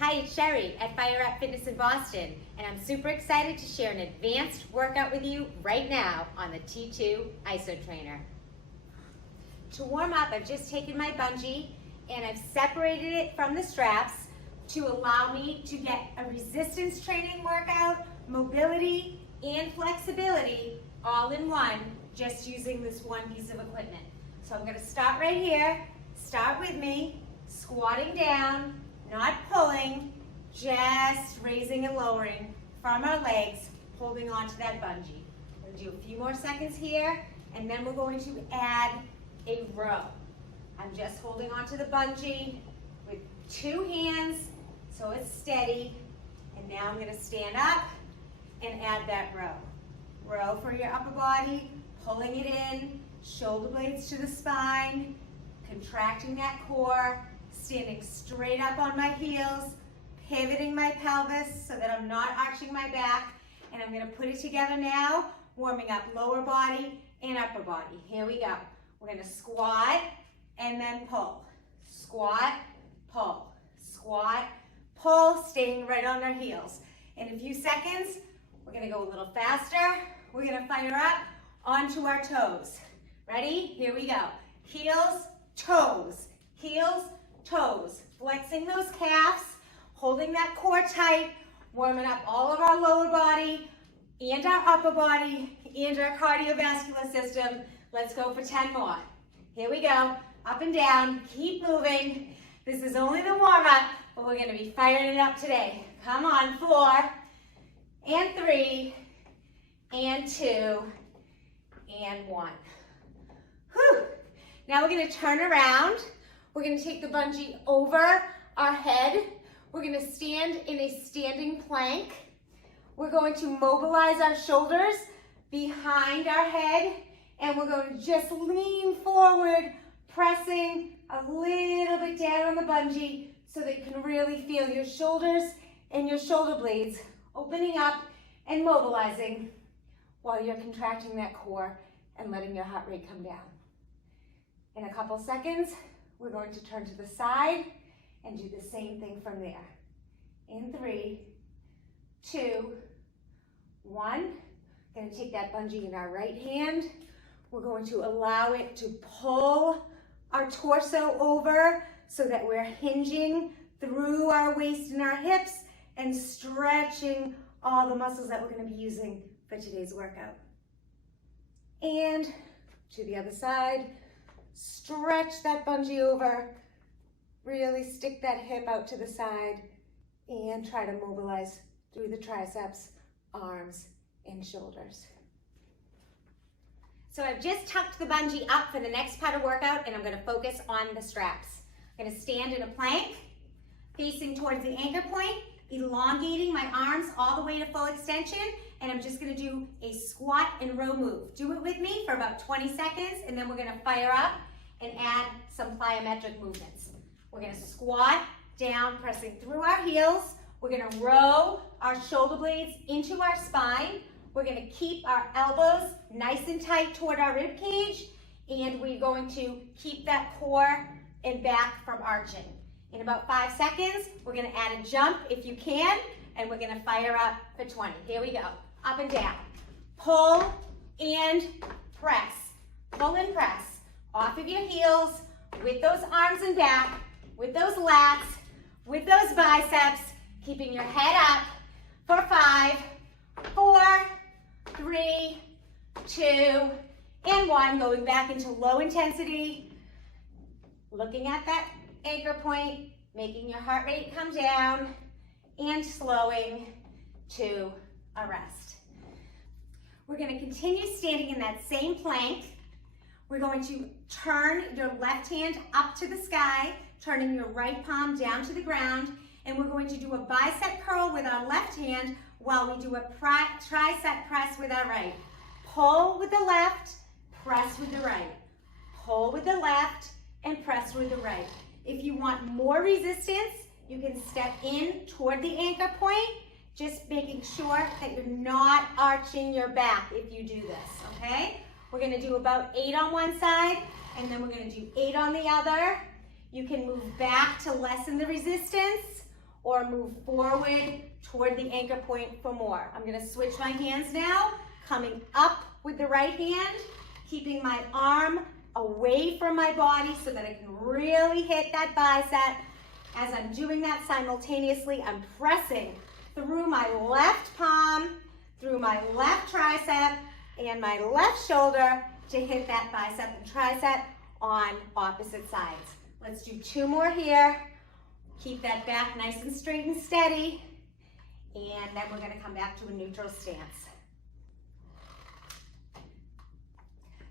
Hi, it's Sheri at Fire Up Fitness in Boston, and I'm super excited to share an advanced workout with you right now on the T2 ISO Trainer. To warm up, I've just taken my bungee and I've separated it from the straps to allow me to get a resistance training workout, mobility, and flexibility all in one, just using this one piece of equipment. So I'm gonna start right here. Start with me, squatting down, not pulling, just raising and lowering from our legs, holding onto that bungee. We're gonna do a few more seconds here, and then we're going to add a row. I'm just holding onto the bungee with two hands, so it's steady. And now I'm gonna stand up and add that row. Row for your upper body, pulling it in, shoulder blades to the spine, contracting that core, standing straight up on my heels, pivoting my pelvis so that I'm not arching my back, and I'm gonna put it together now, warming up lower body and upper body. Here we go. We're gonna squat and then pull. Squat, pull, squat, pull, staying right on our heels. In a few seconds, we're gonna go a little faster. We're gonna fire up onto our toes. Ready? Here we go. Heels, toes, heels, toes. Flexing those calves, holding that core tight, warming up all of our lower body and our upper body and our cardiovascular system. Let's go for 10 more. Here we go. Up and down. Keep moving. This is only the warm-up, but we're going to be firing it up today. Come on. 4 and 3 and 2 and 1. Whew. Now we're going to turn around. We're going to take the bungee over our head. We're going to stand in a standing plank. We're going to mobilize our shoulders behind our head, and we're going to just lean forward, pressing a little bit down on the bungee so that you can really feel your shoulders and your shoulder blades opening up and mobilizing while you're contracting that core and letting your heart rate come down. In a couple seconds, we're going to turn to the side and do the same thing from there. In 3, 2, 1. Going to take that bungee in our right hand. We're going to allow it to pull our torso over so that we're hinging through our waist and our hips and stretching all the muscles that we're going to be using for today's workout. And to the other side. Stretch that bungee over, really stick that hip out to the side, and try to mobilize through the triceps, arms, and shoulders. So I've just tucked the bungee up for the next part of workout, and I'm going to focus on the straps. I'm going to stand in a plank, facing towards the anchor point, elongating my arms all the way to full extension, and I'm just going to do a squat and row move. Do it with me for about 20 seconds, and then we're going to fire up and add some plyometric movements. We're going to squat down, pressing through our heels. We're going to row our shoulder blades into our spine. We're going to keep our elbows nice and tight toward our rib cage, and we're going to keep that core and back from arching. In about 5 seconds, we're going to add a jump if you can, and we're going to fire up for 20. Here we go. Up and down. Pull and press. Pull and press. Off of your heels, with those arms and back, with those lats, with those biceps, keeping your head up for 5, 4, 3, 2, and 1. Going back into low intensity. Looking at that anchor point, making your heart rate come down, and slowing to a rest. We're going to continue standing in that same plank. We're going to turn your left hand up to the sky, turning your right palm down to the ground, and we're going to do a bicep curl with our left hand while we do a tricep press with our right. Pull with the left, press with the right. Pull with the left, and press with the right. If you want more resistance, you can step in toward the anchor point, just making sure that you're not arching your back if you do this, okay? We're gonna do about 8 on one side, and then we're gonna do 8 on the other. You can move back to lessen the resistance, or move forward toward the anchor point for more. I'm gonna switch my hands now, coming up with the right hand, keeping my arm away from my body so that I can really hit that bicep. As I'm doing that simultaneously, I'm pressing through my left palm, through my left tricep, and my left shoulder to hit that bicep and tricep on opposite sides. Let's do 2 more here. Keep that back nice and straight and steady. And then we're gonna come back to a neutral stance.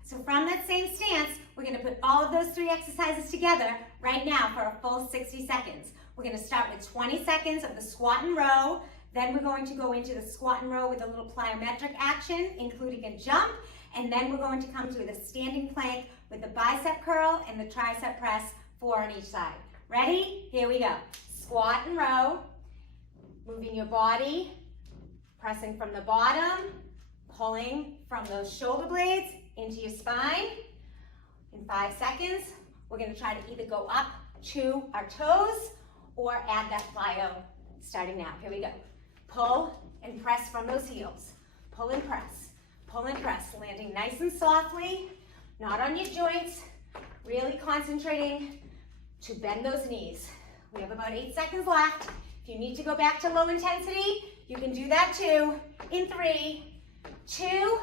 So from that same stance, we're gonna put all of those 3 exercises together right now for a full 60 seconds. We're gonna start with 20 seconds of the squat and row. Then we're going to go into the squat and row with a little plyometric action, including a jump. And then we're going to come to the standing plank with the bicep curl and the tricep press, 4 on each side. Ready? Here we go. Squat and row. Moving your body, pressing from the bottom, pulling from those shoulder blades into your spine. In 5 seconds, we're gonna try to either go up to our toes or add that plyo starting now. Here we go. Pull and press from those heels. Pull and press, landing nice and softly, not on your joints, really concentrating to bend those knees. We have about 8 seconds left. If you need to go back to low intensity, you can do that too. In 3, 2,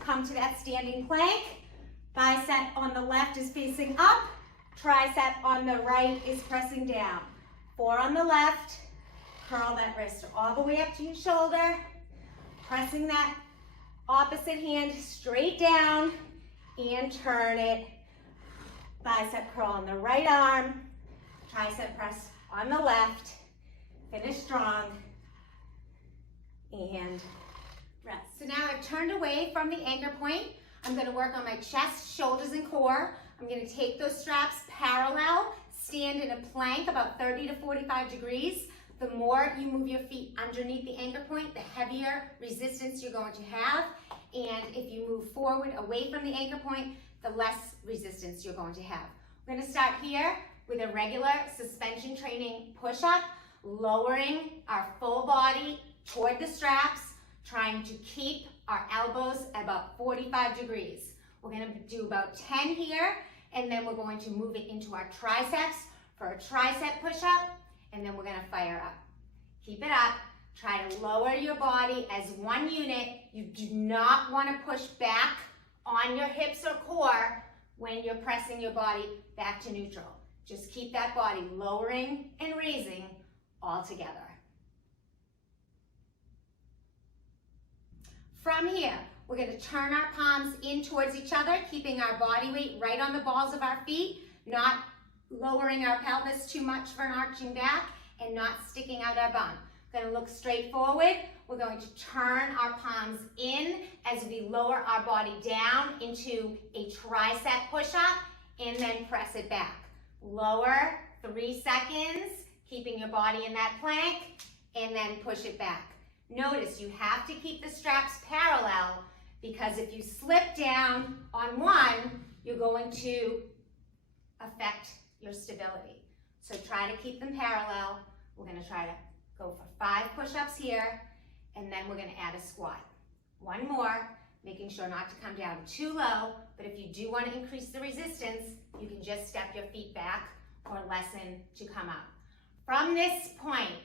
come to that standing plank. Bicep on the left is facing up. Tricep on the right is pressing down. 4 on the left. Curl that wrist all the way up to your shoulder. Pressing that opposite hand straight down and turn it. Bicep curl on the right arm. Tricep press on the left. Finish strong. And rest. So now I've turned away from the anchor point. I'm gonna work on my chest, shoulders, and core. I'm gonna take those straps parallel, stand in a plank about 30 to 45 degrees. The more you move your feet underneath the anchor point, the heavier resistance you're going to have. And if you move forward away from the anchor point, the less resistance you're going to have. We're gonna start here with a regular suspension training push-up, lowering our full body toward the straps, trying to keep our elbows about 45 degrees. We're gonna do about 10 here, and then we're going to move it into our triceps for a tricep push-up, and then we're gonna fire up. Keep it up. Try to lower your body as one unit. You do not wanna push back on your hips or core when you're pressing your body back to neutral. Just keep that body lowering and raising all together. From here, we're gonna turn our palms in towards each other, keeping our body weight right on the balls of our feet, not lowering our pelvis too much for an arching back, and not sticking out our bum. We're gonna look straight forward. We're going to turn our palms in as we lower our body down into a tricep push-up, and then press it back. Lower, 3 seconds, keeping your body in that plank, and then push it back. Notice you have to keep the straps parallel, because if you slip down on one, you're going to affect your stability. So try to keep them parallel. We're gonna try to go for 5 push-ups here, and then we're gonna add a squat. 1 more, making sure not to come down too low, but if you do wanna increase the resistance, you can just step your feet back or lessen to come up. From this point,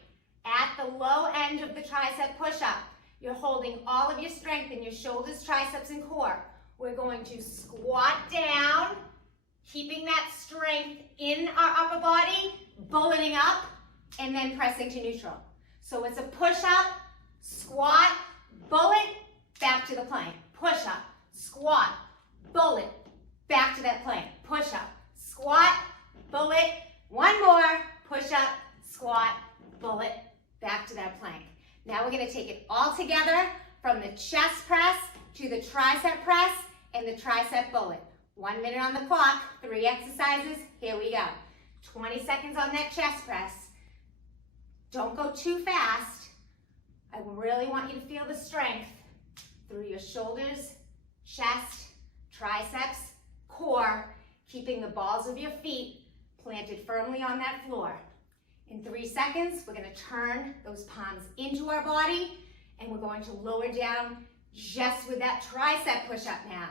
at the low end of the tricep push-up, you're holding all of your strength in your shoulders, triceps, and core. We're going to squat down, keeping that strength in our upper body, bulleting up, and then pressing to neutral. So it's a push-up, squat, bullet, back to the plank. Push-up, squat, bullet, back to that plank. Push-up, squat, bullet, 1 more, push-up, squat, bullet, back to that plank. Now we're gonna take it all together from the chest press to the tricep press and the tricep bullet. 1 minute on the clock, 3 exercises, here we go. 20 seconds on that chest press. Don't go too fast. I really want you to feel the strength through your shoulders, chest, triceps, core, keeping the balls of your feet planted firmly on that floor. In 3 seconds, we're gonna turn those palms into our body, and we're going to lower down just with that tricep push-up now.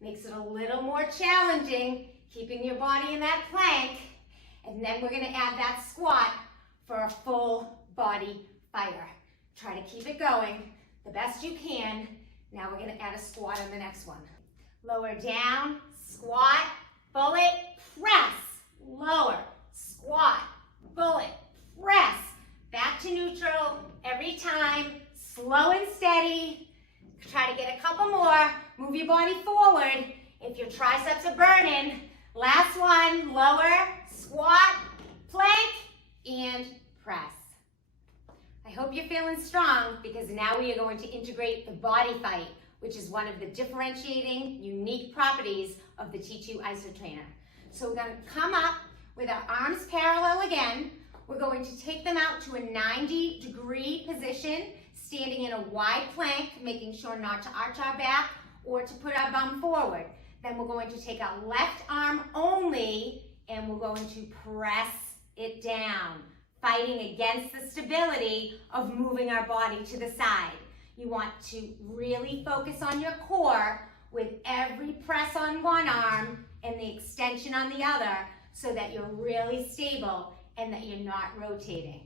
Makes it a little more challenging, keeping your body in that plank. And then we're gonna add that squat for a full body fire. Try to keep it going the best you can. Now we're gonna add a squat on the next one. Lower down, squat, bullet, press. Lower, squat, bullet, press. Back to neutral every time. Slow and steady. Try to get a couple more. Move your body forward. If your triceps are burning, last one, lower, squat, plank, and press. I hope you're feeling strong because now we are going to integrate the body fight, which is one of the differentiating, unique properties of the T2 Iso Trainer. So we're going to come up with our arms parallel again. We're going to take them out to a 90-degree position, standing in a wide plank, making sure not to arch our back or to put our bum forward. Then we're going to take our left arm only and we're going to press it down, fighting against the stability of moving our body to the side. You want to really focus on your core with every press on one arm and the extension on the other so that you're really stable and that you're not rotating.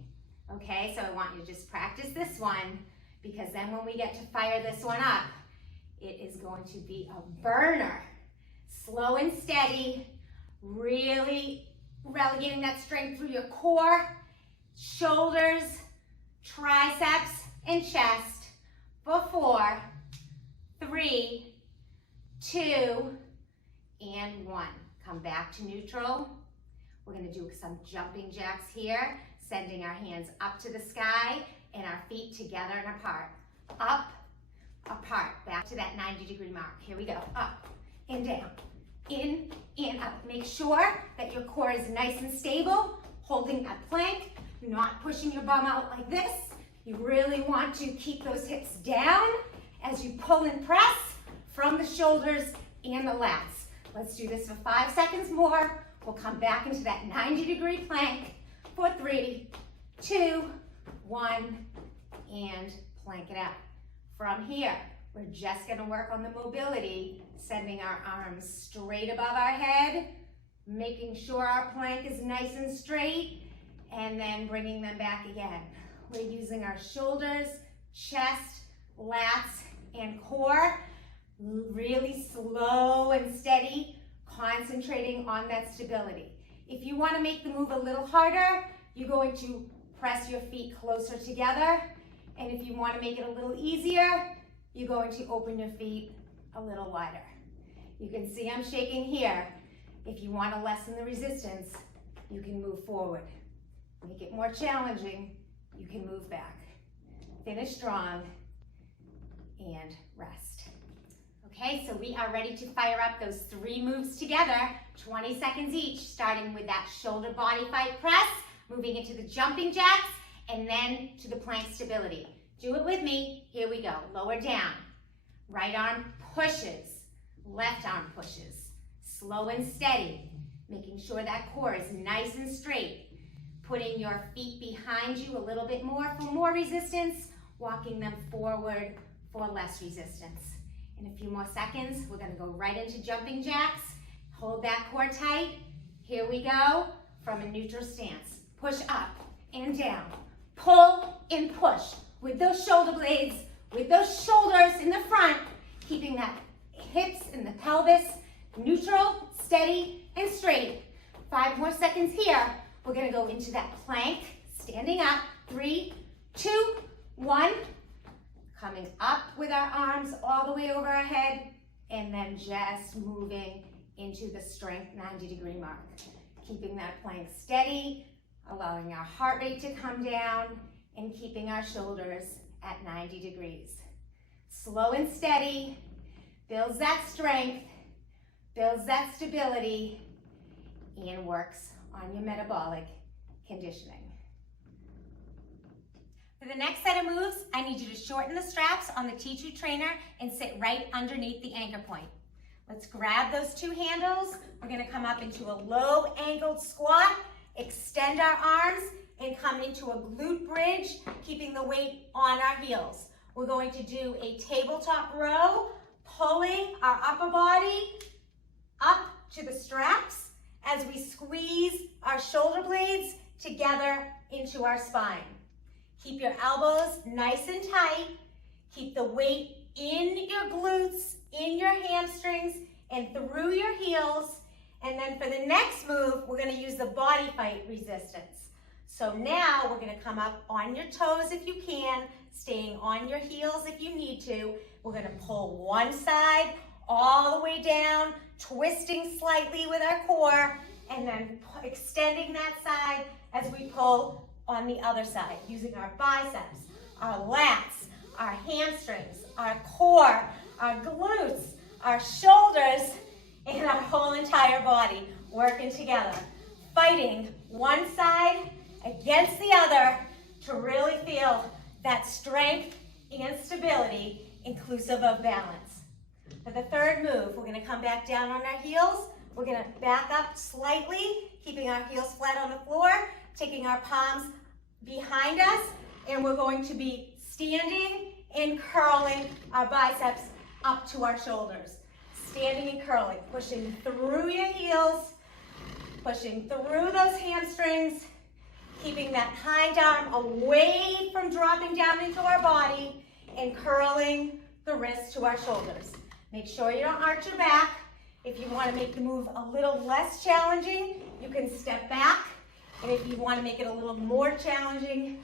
Okay, so I want you to just practice this one because then when we get to fire this one up, it is going to be a burner. Slow and steady, really relegating that strength through your core, shoulders, triceps, and chest. For 4, 3, 2, and 1. Come back to neutral. We're going to do some jumping jacks here, sending our hands up to the sky and our feet together and apart. Up, apart, back to that 90-degree mark. Here we go. Up and down, in and up. Make sure that your core is nice and stable, holding that plank, not pushing your bum out like this. You really want to keep those hips down as you pull and press from the shoulders and the lats. Let's do this for 5 seconds more. We'll come back into that 90-degree plank for 3, 2, 1, and plank it out. From here, we're just gonna work on the mobility, sending our arms straight above our head, making sure our plank is nice and straight, and then bringing them back again. We're using our shoulders, chest, lats, and core, really slow and steady, concentrating on that stability. If you want to make the move a little harder, you're going to press your feet closer together. And if you want to make it a little easier, you're going to open your feet a little wider. You can see I'm shaking here. If you want to lessen the resistance, you can move forward. Make it more challenging, you can move back. Finish strong and rest. Okay, so we are ready to fire up those 3 moves together, 20 seconds each, starting with that shoulder body fight press, moving into the jumping jacks, and then to the plank stability. Do it with me. Here we go. Lower down. Right arm pushes, left arm pushes. Slow and steady, making sure that core is nice and straight. Putting your feet behind you a little bit more for more resistance, walking them forward for less resistance. In a few more seconds, we're gonna go right into jumping jacks. Hold that core tight. Here we go from a neutral stance. Push up and down. Pull and push with those shoulder blades, with those shoulders in the front, keeping that hips and the pelvis neutral, steady, and straight. 5 more seconds here. We're gonna go into that plank, standing up. 3, 2, 1. Coming up with our arms all the way over our head, and then just moving into the strength 90-degree mark. Keeping that plank steady, allowing our heart rate to come down, and keeping our shoulders at 90 degrees. Slow and steady, builds that strength, builds that stability, and works on your metabolic conditioning. For the next set of moves, I need you to shorten the straps on the T2 trainer and sit right underneath the anchor point. Let's grab those 2 handles. We're gonna come up into a low angled squat, extend our arms, and come into a glute bridge, keeping the weight on our heels. We're going to do a tabletop row, pulling our upper body up to the straps as we squeeze our shoulder blades together into our spine. Keep your elbows nice and tight. Keep the weight in your glutes, in your hamstrings, and through your heels. And then for the next move, we're going to use the body fight resistance. So now we're going to come up on your toes if you can, staying on your heels if you need to. We're going to pull one side all the way down, twisting slightly with our core, and then extending that side as we pull on the other side, using our biceps, our lats, our hamstrings, our core, our glutes, our shoulders, and our whole entire body working together, fighting one side against the other to really feel that strength and stability, inclusive of balance. For the third move, we're going to come back down on our heels. We're going to back up slightly, keeping our heels flat on the floor, taking our palms behind us, and we're going to be standing and curling our biceps up to our shoulders. Standing and curling, pushing through your heels, pushing through those hamstrings, keeping that hind arm away from dropping down into our body, and curling the wrists to our shoulders. Make sure you don't arch your back. If you want to make the move a little less challenging, you can step back. And if you want to make it a little more challenging,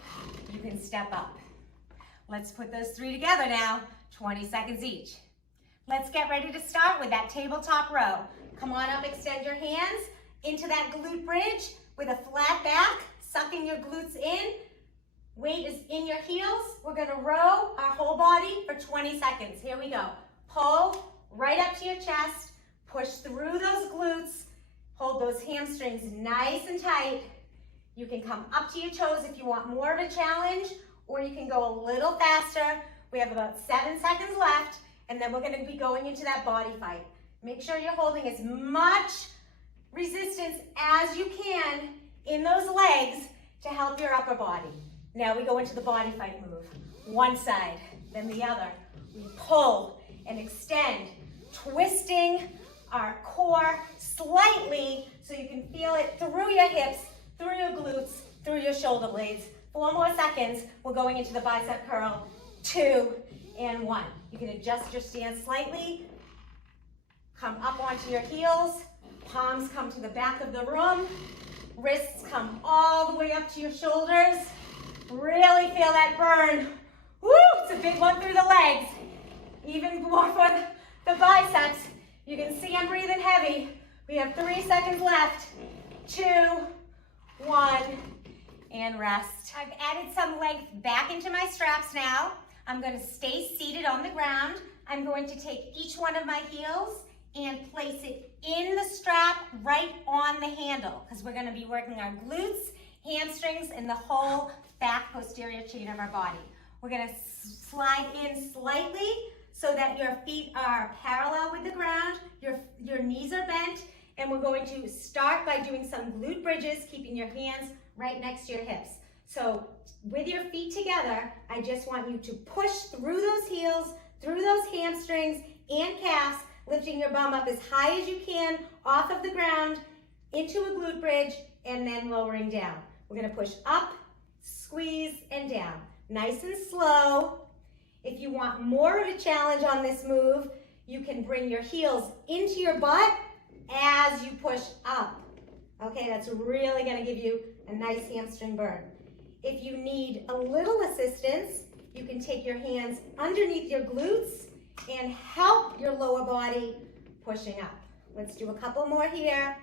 you can step up. Let's put those three together now, 20 seconds each. Let's get ready to start with that tabletop row. Come on up, extend your hands into that glute bridge with a flat back, sucking your glutes in. Weight is in your heels. We're going to row our whole body for 20 seconds. Here we go. Pull right up to your chest. Push through those glutes. Hold those hamstrings nice and tight. You can come up to your toes if you want more of a challenge, or you can go a little faster. We have about 7 seconds left, and then we're going to be going into that body fight. Make sure you're holding as much resistance as you can in those legs to help your upper body. Now we go into the body fight move. One side, then the other. We pull and extend, twisting our core slightly so you can feel it through your hips, through your glutes, through your shoulder blades. 4 more seconds. We're going into the bicep curl. 2 and 1. You can adjust your stance slightly. Come up onto your heels. Palms come to the back of the room. Wrists come all the way up to your shoulders. Really feel that burn. Woo! It's a big one through the legs. Even more for the biceps. You can see I'm breathing heavy. We have 3 seconds left. 2, 1, and rest. I've added some length back into my straps now. I'm going to stay seated on the ground. I'm going to take each one of my heels and place it in the strap right on the handle, because we're going to be working our glutes, hamstrings, and the whole back posterior chain of our body. We're going to slide in slightly so that your feet are parallel with the ground, your knees are bent, and we're going to start by doing some glute bridges, keeping your hands right next to your hips. So with your feet together, I just want you to push through those heels, through those hamstrings and calves, lifting your bum up as high as you can off of the ground into a glute bridge, and then lowering down. We're going to push up, squeeze, and down. Nice and slow. If you want more of a challenge on this move, you can bring your heels into your butt as you push up. Okay, that's really going to give you a nice hamstring burn. If you need a little assistance, you can take your hands underneath your glutes and help your lower body pushing up. Let's do a couple more here.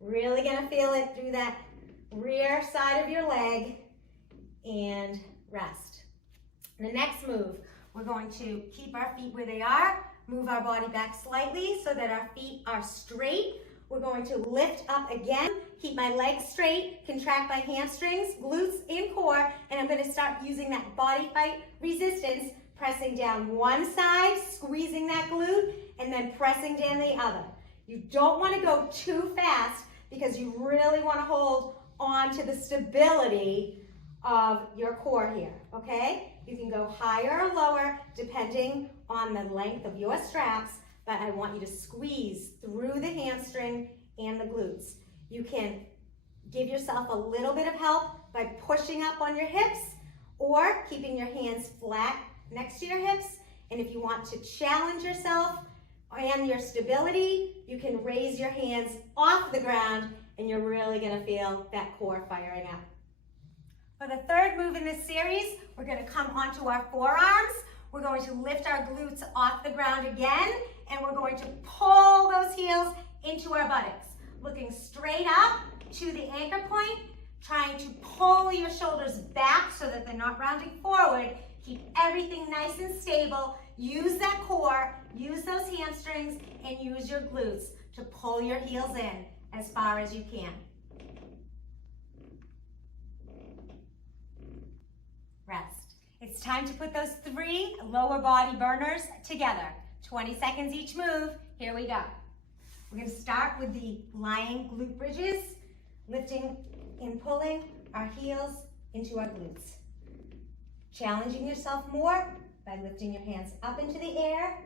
Really going to feel it through that rear side of your leg, and rest. The next move, we're going to keep our feet where they are, move our body back slightly so that our feet are straight. We're going to lift up again, keep my legs straight, contract my hamstrings, glutes, and core, and I'm going to start using that body fight resistance, pressing down one side, squeezing that glute, and then pressing down the other. You don't want to go too fast because you really want to hold on to the stability of your core here, okay? You can go higher or lower depending on the length of your straps, but I want you to squeeze through the hamstring and the glutes. You can give yourself a little bit of help by pushing up on your hips or keeping your hands flat next to your hips. And if you want to challenge yourself and your stability, you can raise your hands off the ground and you're really gonna feel that core firing up. For the third move in this series, we're gonna come onto our forearms. We're going to lift our glutes off the ground again, and we're going to pull those heels into our buttocks. Looking straight up to the anchor point, trying to pull your shoulders back so that they're not rounding forward. Keep everything nice and stable. Use that core, use those hamstrings, and use your glutes to pull your heels in as far as you can. Rest. It's time to put those 3 lower body burners together. 20 seconds each move. Here we go. We're going to start with the lying glute bridges, lifting and pulling our heels into our glutes. Challenging yourself more by lifting your hands up into the air.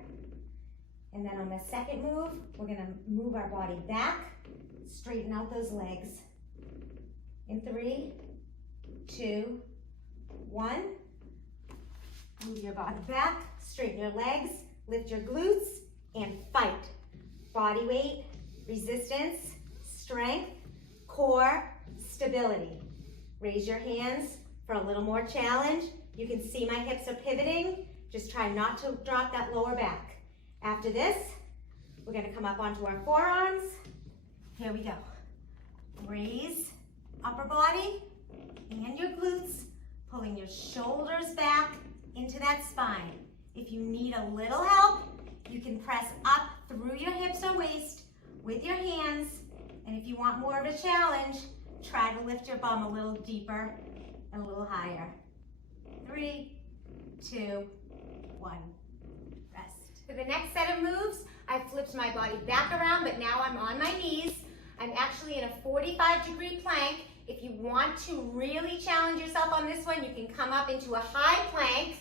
And then on the second move, we're going to move our body back, straighten out those legs. In 3, 2, 1. Move your body back, straighten your legs, lift your glutes, and fight. Body weight, resistance, strength, core, stability. Raise your hands for a little more challenge. You can see my hips are pivoting. Just try not to drop that lower back. After this, we're going to come up onto our forearms. Here we go. Raise upper body and your glutes, pulling your shoulders back into that spine. If you need a little help, you can press up through your hips or waist with your hands. And if you want more of a challenge, try to lift your bum a little deeper and a little higher. 3, 2, 1. Rest. For the next set of moves, I've flipped my body back around, but now I'm on my knees. I'm actually in a 45-degree plank. If you want to really challenge yourself on this one, you can come up into a high plank.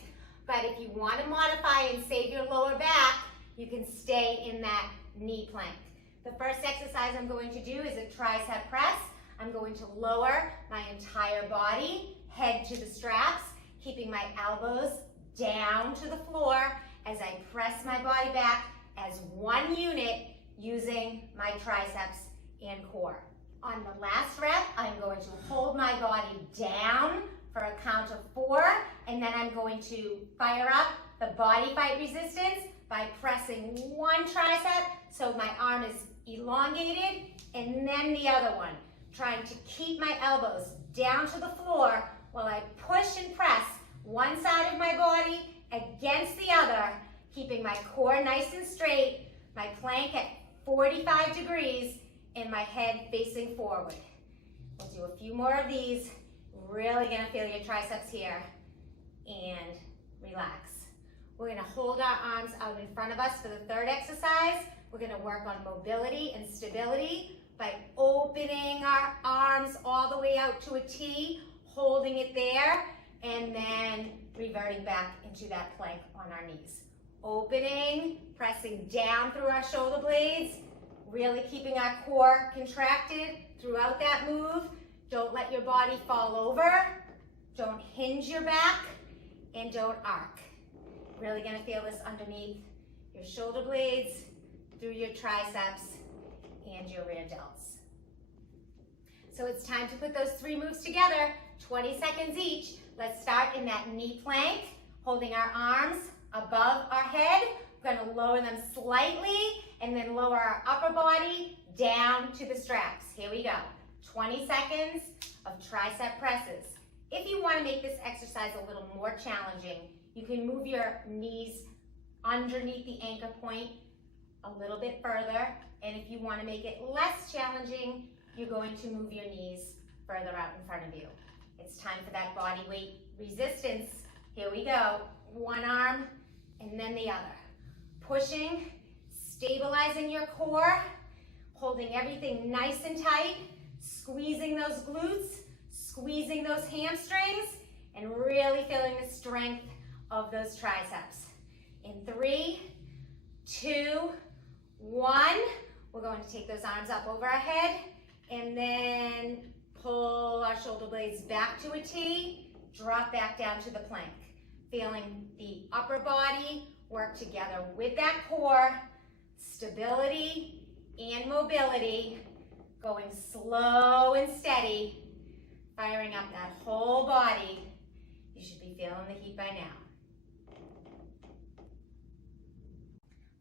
But if you want to modify and save your lower back, you can stay in that knee plank. The first exercise I'm going to do is a tricep press. I'm going to lower my entire body, head to the straps, keeping my elbows down to the floor as I press my body back as one unit using my triceps and core. On the last rep, I'm going to hold my body down for a count of 4, and then I'm going to fire up the body fight resistance by pressing one tricep so my arm is elongated, and then the other one. Trying to keep my elbows down to the floor while I push and press one side of my body against the other, keeping my core nice and straight, my plank at 45 degrees, and my head facing forward. We'll do a few more of these. Really gonna feel your triceps here. And relax. We're gonna hold our arms out in front of us for the third exercise. We're gonna work on mobility and stability by opening our arms all the way out to a T, holding it there, and then reverting back into that plank on our knees. Opening, pressing down through our shoulder blades, really keeping our core contracted throughout that move. Don't let your body fall over. Don't hinge your back, and don't arc. Really gonna feel this underneath your shoulder blades, through your triceps, and your rear delts. So it's time to put those 3 moves together, 20 seconds each. Let's start in that knee plank, holding our arms above our head. We're gonna lower them slightly, and then lower our upper body down to the straps. Here we go. 20 seconds of tricep presses. If you want to make this exercise a little more challenging, you can move your knees underneath the anchor point a little bit further. And if you want to make it less challenging, you're going to move your knees further out in front of you. It's time for that body weight resistance. Here we go. One arm and then the other. Pushing, stabilizing your core, holding everything nice and tight, squeezing those glutes, squeezing those hamstrings and really feeling the strength of those triceps. In 3, 2, 1, we're going to take those arms up over our head and then pull our shoulder blades back to a T, drop back down to the plank. Feeling the upper body work together with that core, stability and mobility, going slow and steady, firing up that whole body. You should be feeling the heat by now.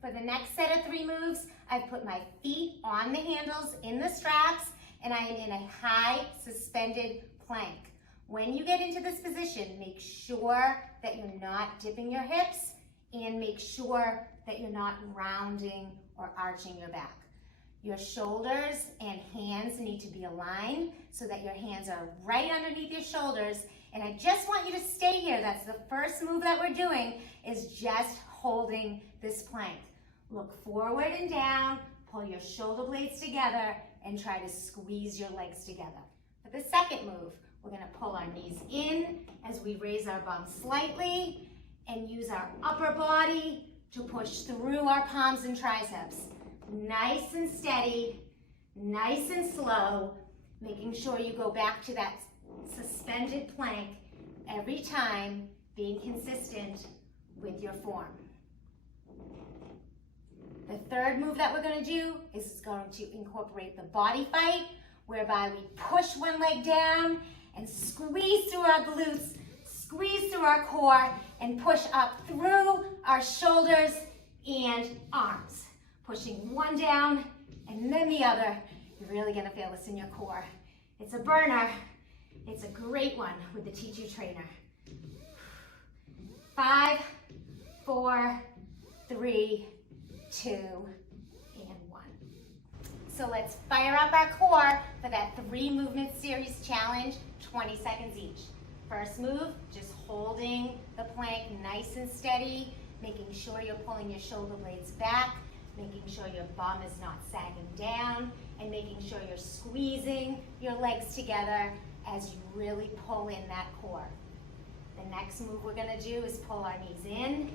For the next set of 3 moves, I've put my feet on the handles in the straps and I am in a high suspended plank. When you get into this position, make sure that you're not dipping your hips and make sure that you're not rounding or arching your back. Your shoulders and hands need to be aligned so that your hands are right underneath your shoulders. And I just want you to stay here. That's the first move that we're doing, is just holding this plank. Look forward and down, pull your shoulder blades together, and try to squeeze your legs together. For the second move, we're gonna pull our knees in as we raise our bum slightly and use our upper body to push through our palms and triceps. Nice and steady, nice and slow, making sure you go back to that suspended plank every time, being consistent with your form. The third move that we're going to do is going to incorporate the body fight, whereby we push one leg down and squeeze through our glutes, squeeze through our core, and push up through our shoulders and arms. Pushing one down and then the other. You're really going to feel this in your core. It's a burner. It's a great one with the T2 trainer. 5, 4, 3, 2, and 1. So let's fire up our core for that 3 movement series challenge, 20 seconds each. First move, just holding the plank nice and steady, making sure you're pulling your shoulder blades back, making sure your bum is not sagging down, and making sure you're squeezing your legs together as you really pull in that core. The next move we're gonna do is pull our knees in,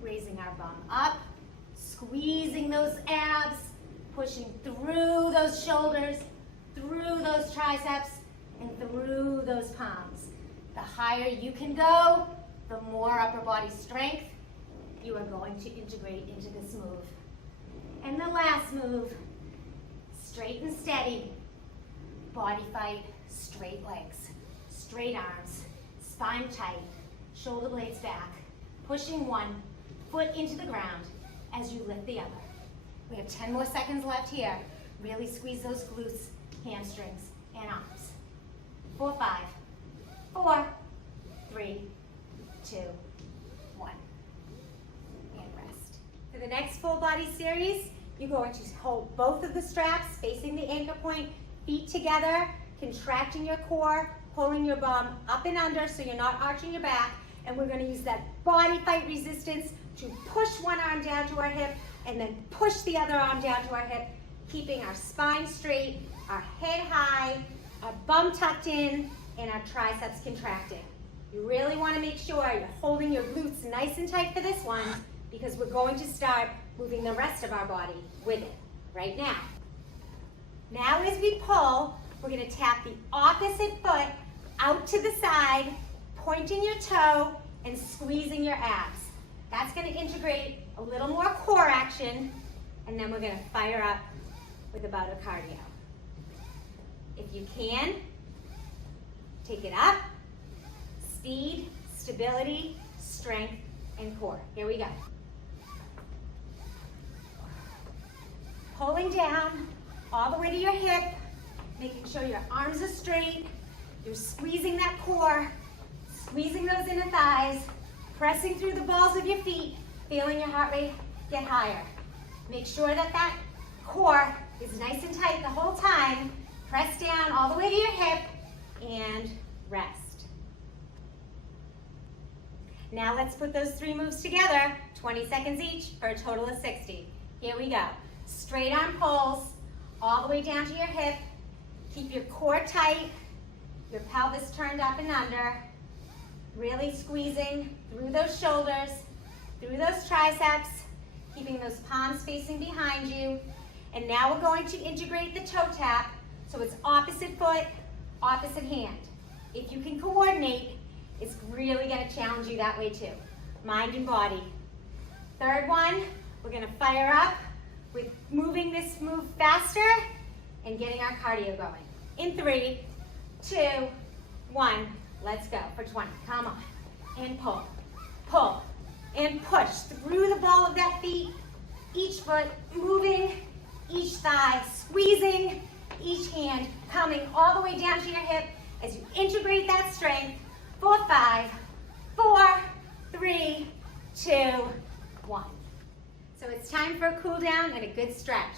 raising our bum up, squeezing those abs, pushing through those shoulders, through those triceps, and through those palms. The higher you can go, the more upper body strength you are going to integrate into this move. And the last move, straight and steady, body fight, straight legs, straight arms, spine tight, shoulder blades back, pushing one foot into the ground as you lift the other. We have 10 more seconds left here. Really squeeze those glutes, hamstrings, and arms. 4, 5, 4, 3, 2, 1. And rest. For the next full body series, you're going to hold both of the straps facing the anchor point, feet together, contracting your core, pulling your bum up and under so you're not arching your back, and we're going to use that body fight resistance to push one arm down to our hip and then push the other arm down to our hip, keeping our spine straight, our head high, our bum tucked in, and our triceps contracting. You really want to make sure you're holding your glutes nice and tight for this one, because we're going to start moving the rest of our body with it right now. Now as we pull, we're going to tap the opposite foot out to the side, pointing your toe and squeezing your abs. That's going to integrate a little more core action, and then we're going to fire up with a bout of cardio. If you can, take it up. Speed, stability, strength, and core. Here we go. Pulling down all the way to your hip, making sure your arms are straight. You're squeezing that core, squeezing those inner thighs, pressing through the balls of your feet, feeling your heart rate get higher. Make sure that that core is nice and tight the whole time. Press down all the way to your hip and rest. Now let's put those 3 moves together, 20 seconds each for a total of 60. Here we go. Straight arm pulls all the way down to your hip. Keep your core tight. Your pelvis turned up and under. Really squeezing through those shoulders, through those triceps, keeping those palms facing behind you. And now we're going to integrate the toe tap, so it's opposite foot, opposite hand. If you can coordinate, it's really going to challenge you that way too. Mind and body. Third one, we're going to fire up with moving this move faster and getting our cardio going. In 3, 2, 1, let's go for 20. Come on. And pull, pull, and push through the ball of that feet. Each foot moving, each thigh squeezing, each hand coming all the way down to your hip as you integrate that strength. 4, 5, 4, 3, 2, 1. So it's time for a cool down and a good stretch.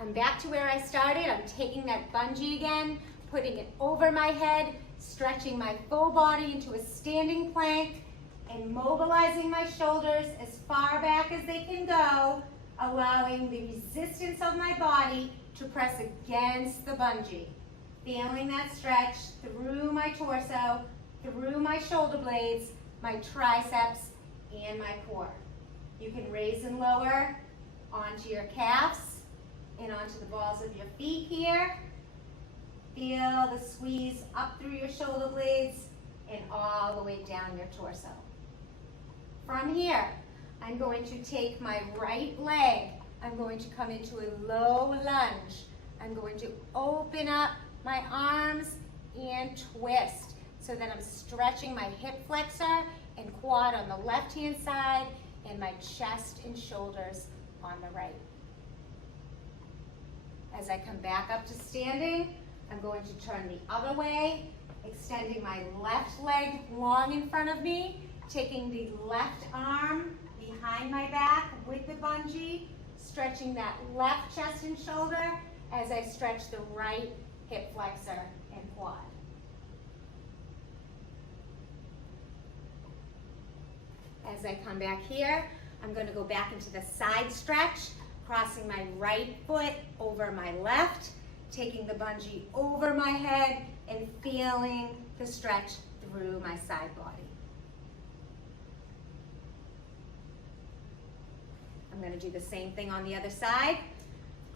I'm back to where I started. I'm taking that bungee again, putting it over my head, stretching my full body into a standing plank, and mobilizing my shoulders as far back as they can go, allowing the resistance of my body to press against the bungee. Feeling that stretch through my torso, through my shoulder blades, my triceps, and my core. You can raise and lower onto your calves and onto the balls of your feet here. Feel the squeeze up through your shoulder blades and all the way down your torso. From here, I'm going to take my right leg. I'm going to come into a low lunge. I'm going to open up my arms and twist so that I'm stretching my hip flexor and quad on the left-hand side and my chest and shoulders on the right. As I come back up to standing, I'm going to turn the other way, extending my left leg long in front of me, taking the left arm behind my back with the bungee, stretching that left chest and shoulder as I stretch the right hip flexor and quad. As I come back here, I'm going to go back into the side stretch, crossing my right foot over my left, taking the bungee over my head and feeling the stretch through my side body. I'm going to do the same thing on the other side,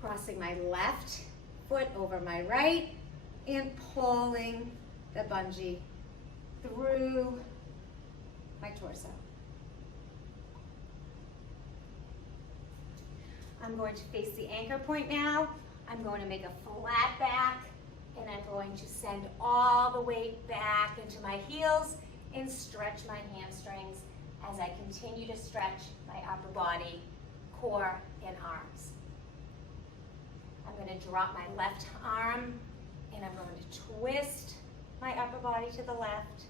crossing my left foot over my right and pulling the bungee through my torso. I'm going to face the anchor point now. I'm going to make a flat back, and I'm going to send all the weight back into my heels and stretch my hamstrings as I continue to stretch my upper body, core, and arms. I'm going to drop my left arm, and I'm going to twist my upper body to the left,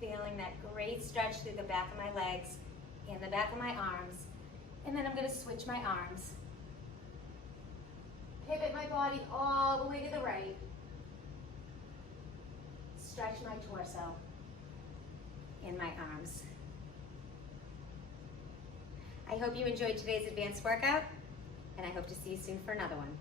feeling that great stretch through the back of my legs and the back of my arms. And then I'm going to switch my arms. Pivot my body all the way to the right. Stretch my torso and my arms. I hope you enjoyed today's advanced workout, and I hope to see you soon for another one.